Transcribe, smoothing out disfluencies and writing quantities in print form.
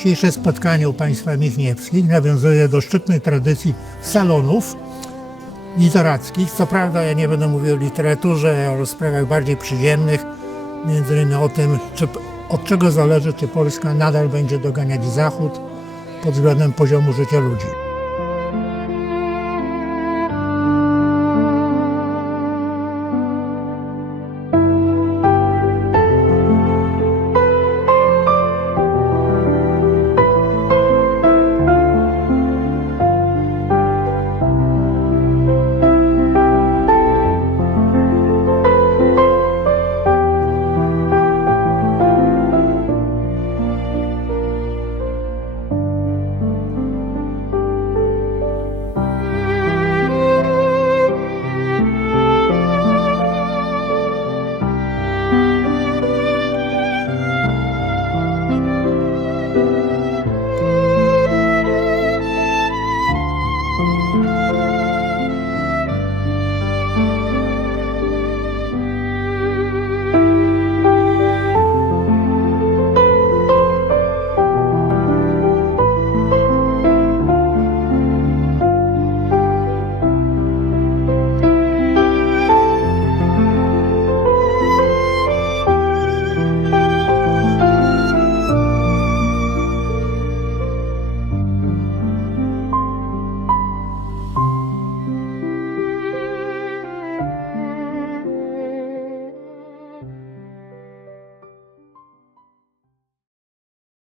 Dzisiejsze spotkanie u państwa Michniewskich nawiązuje do szczytnej tradycji salonów literackich. Co prawda ja nie będę mówił o literaturze, o sprawach bardziej przyziemnych, między innymi o tym, od czego zależy, czy Polska nadal będzie doganiać Zachód pod względem poziomu życia ludzi.